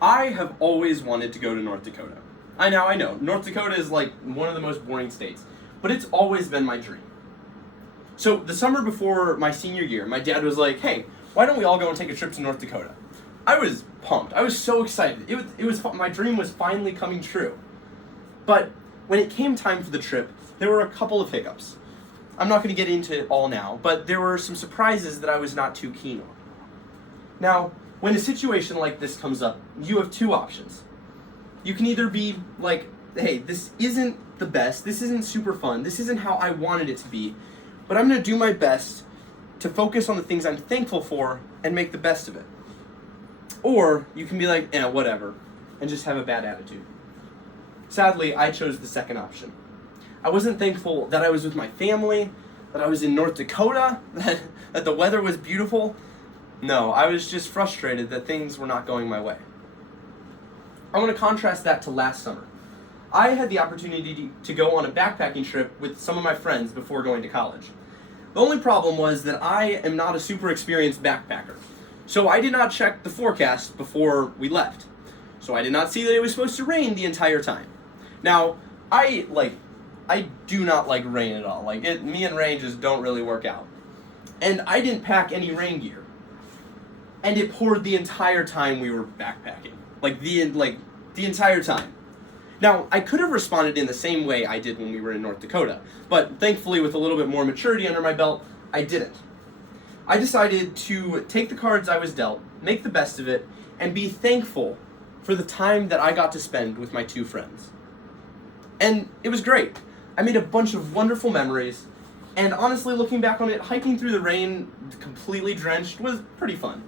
I have always wanted to go to North Dakota. I know. North Dakota is like one of the most boring states, but it's always been my dream. So the summer before my senior year, my dad was like, hey, why don't we all go and take a trip to North Dakota? I was pumped. I was so excited. It was my dream was finally coming true. But when it came time for the trip, there were a couple of hiccups. I'm not going to get into it all now, but there were some surprises that I was not too keen on. Now, when a situation like this comes up, you have two options. You can either be like, hey, this isn't the best, this isn't super fun, this isn't how I wanted it to be, but I'm going to do my best to focus on the things I'm thankful for and make the best of it. Or you can be like, whatever, and just have a bad attitude. Sadly, I chose the second option. I wasn't thankful that I was with my family, that I was in North Dakota, that the weather was beautiful. No, I was just frustrated that things were not going my way. I want to contrast that to last summer. I had the opportunity to go on a backpacking trip with some of my friends before going to college. The only problem was that I am not a super experienced backpacker. So I did not check the forecast before we left. So I did not see that it was supposed to rain the entire time. Now, I do not like rain at all. Me and rain just don't really work out. And I didn't pack any rain gear. And it poured the entire time we were backpacking. The entire time. Now, I could have responded in the same way I did when we were in North Dakota, but thankfully with a little bit more maturity under my belt, I didn't. I decided to take the cards I was dealt, make the best of it, and be thankful for the time that I got to spend with my two friends. And it was great. I made a bunch of wonderful memories, and honestly, looking back on it, hiking through the rain, completely drenched, was pretty fun.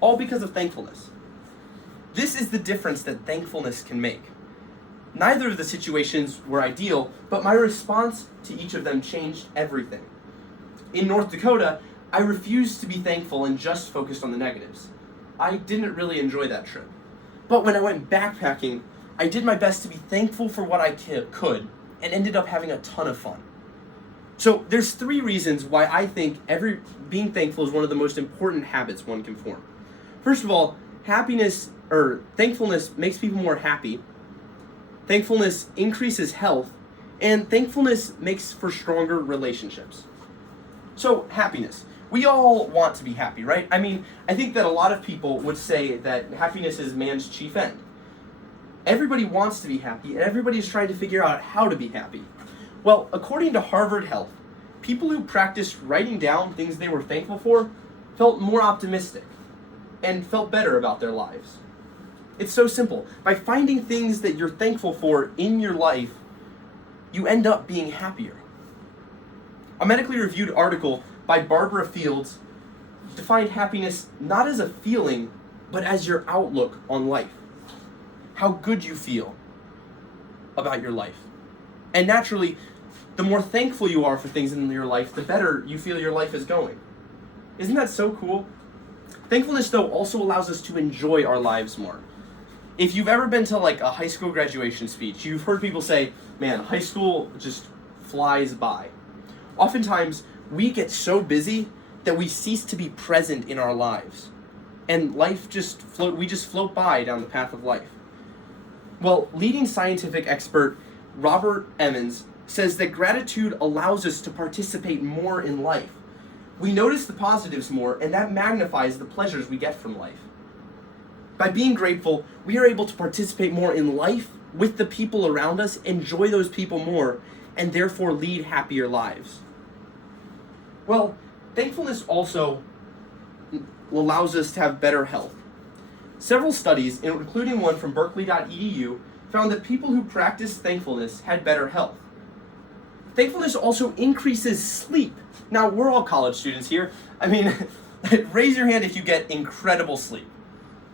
All because of thankfulness. This is the difference that thankfulness can make. Neither of the situations were ideal, but my response to each of them changed everything. In North Dakota, I refused to be thankful and just focused on the negatives. I didn't really enjoy that trip. But when I went backpacking, I did my best to be thankful for what I could and ended up having a ton of fun. So there's 3 reasons why I think being thankful is one of the most important habits one can form. First of all, thankfulness makes people more happy. Thankfulness increases health, and thankfulness makes for stronger relationships. So, happiness. We all want to be happy, right? I think that a lot of people would say that happiness is man's chief end. Everybody wants to be happy, and everybody is trying to figure out how to be happy. Well, according to Harvard Health, people who practiced writing down things they were thankful for felt more optimistic and felt better about their lives. It's so simple. By finding things that you're thankful for in your life, you end up being happier. A medically reviewed article by Barbara Fields defined happiness not as a feeling, but as your outlook on life. How good you feel about your life. And naturally, the more thankful you are for things in your life, the better you feel your life is going. Isn't that so cool? Thankfulness, though, also allows us to enjoy our lives more. If you've ever been to a high school graduation speech, you've heard people say, man, high school just flies by. Oftentimes, we get so busy that we cease to be present in our lives. And we just float by down the path of life. Well, leading scientific expert Robert Emmons says that gratitude allows us to participate more in life. We notice the positives more, and that magnifies the pleasures we get from life. By being grateful, we are able to participate more in life with the people around us, enjoy those people more, and therefore lead happier lives. Well, thankfulness also allows us to have better health. Several studies, including one from Berkeley.edu, found that people who practiced thankfulness had better health. Thankfulness also increases sleep. Now, we're all college students here. Raise your hand if you get incredible sleep.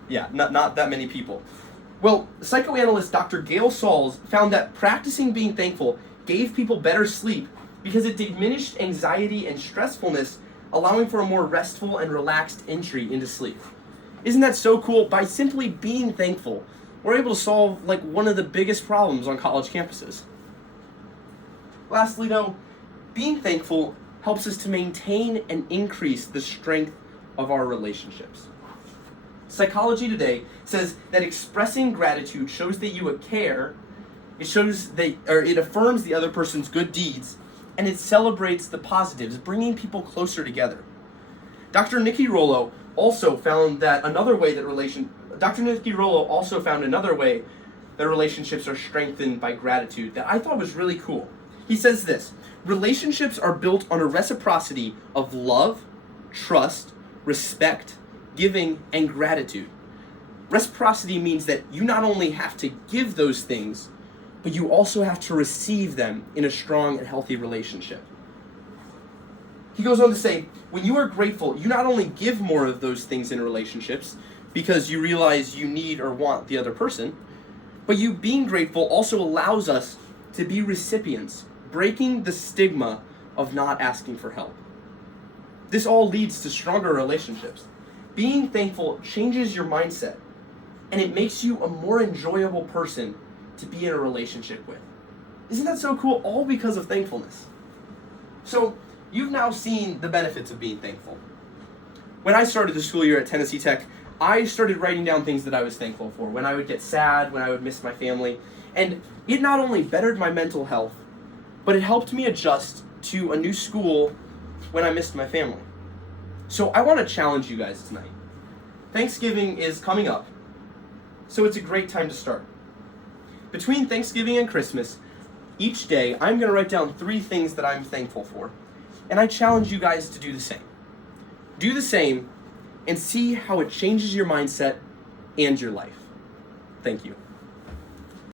Yeah, not that many people. Well, psychoanalyst Dr. Gail Sauls found that practicing being thankful gave people better sleep because it diminished anxiety and stressfulness, allowing for a more restful and relaxed entry into sleep. Isn't that so cool? By simply being thankful, we're able to solve one of the biggest problems on college campuses. Lastly, though, being thankful helps us to maintain and increase the strength of our relationships. Psychology Today says that expressing gratitude shows that you care, it affirms the other person's good deeds, and it celebrates the positives, bringing people closer together. Dr. Nikki Rollo also found another way that relationships are strengthened by gratitude that I thought was really cool. He says this: relationships are built on a reciprocity of love, trust, respect, giving, and gratitude. Reciprocity means that you not only have to give those things, but you also have to receive them in a strong and healthy relationship. He goes on to say, when you are grateful, you not only give more of those things in relationships because you realize you need or want the other person, but you being grateful also allows us to be recipients, breaking the stigma of not asking for help. This all leads to stronger relationships. Being thankful changes your mindset, and it makes you a more enjoyable person to be in a relationship with. Isn't that so cool? All because of thankfulness. So, you've now seen the benefits of being thankful. When I started the school year at Tennessee Tech, I started writing down things that I was thankful for. When I would get sad, when I would miss my family. And it not only bettered my mental health, but it helped me adjust to a new school when I missed my family. So I want to challenge you guys tonight. Thanksgiving is coming up, so it's a great time to start. Between Thanksgiving and Christmas, each day I'm going to write down 3 things that I'm thankful for. And I challenge you guys to do the same. Do the same and see how it changes your mindset and your life. Thank you.